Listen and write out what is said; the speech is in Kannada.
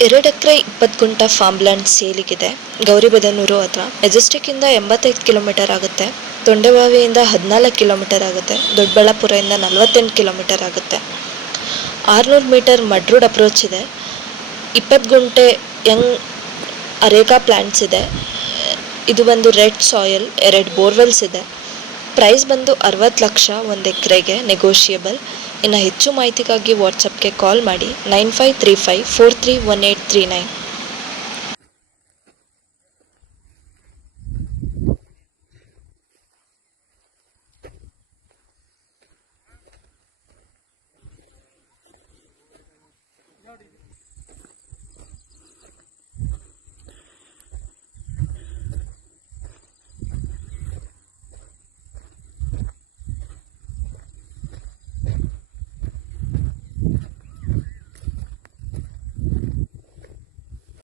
2 ಎಕರೆ 20 ಗುಂಟ ಫಾರ್ಮ್ ಲ್ಯಾಂಡ್ ಸೇಲಿಗಿದೆ. ಗೌರಿಬಿದನೂರು ಹತ್ರ. ಮೆಜೆಸ್ಟಿಕ್ಕಿಂದ 85 ಕಿಲೋಮೀಟರ್ ಆಗುತ್ತೆ. ತೊಂಡೆಬಾವಿಯಿಂದ 14 ಕಿಲೋಮೀಟರ್ ಆಗುತ್ತೆ. ದೊಡ್ಡಬಳ್ಳಾಪುರದಿಂದ 48 ಕಿಲೋಮೀಟರ್ ಆಗುತ್ತೆ. 600 ಮೀಟರ್ ಮಡ್ ರೋಡ್ ಅಪ್ರೋಚ್ ಇದೆ. 20 ಗುಂಟೆ ಯಂಗ್ ಅರೇಕಾ ಪ್ಲ್ಯಾಂಟ್ಸ್ ಇದೆ. ಇದು ಬಂದು ರೆಡ್ ಸಾಯಿಲ್, 2 ಬೋರ್ವೆಲ್ಸ್ ಇದೆ. ಪ್ರೈಸ್ ಬಂದು 60 ಲಕ್ಷ 1 ಎಕರೆಗೆ, ನೆಗೋಷಿಯಬಲ್. ಇನ್ನು ಹೆಚ್ಚು ಮಾಹಿತಿಗಾಗಿ ವಾಟ್ಸಪ್ಗೆ ಕಾಲ್ ಮಾಡಿ 9535 431839.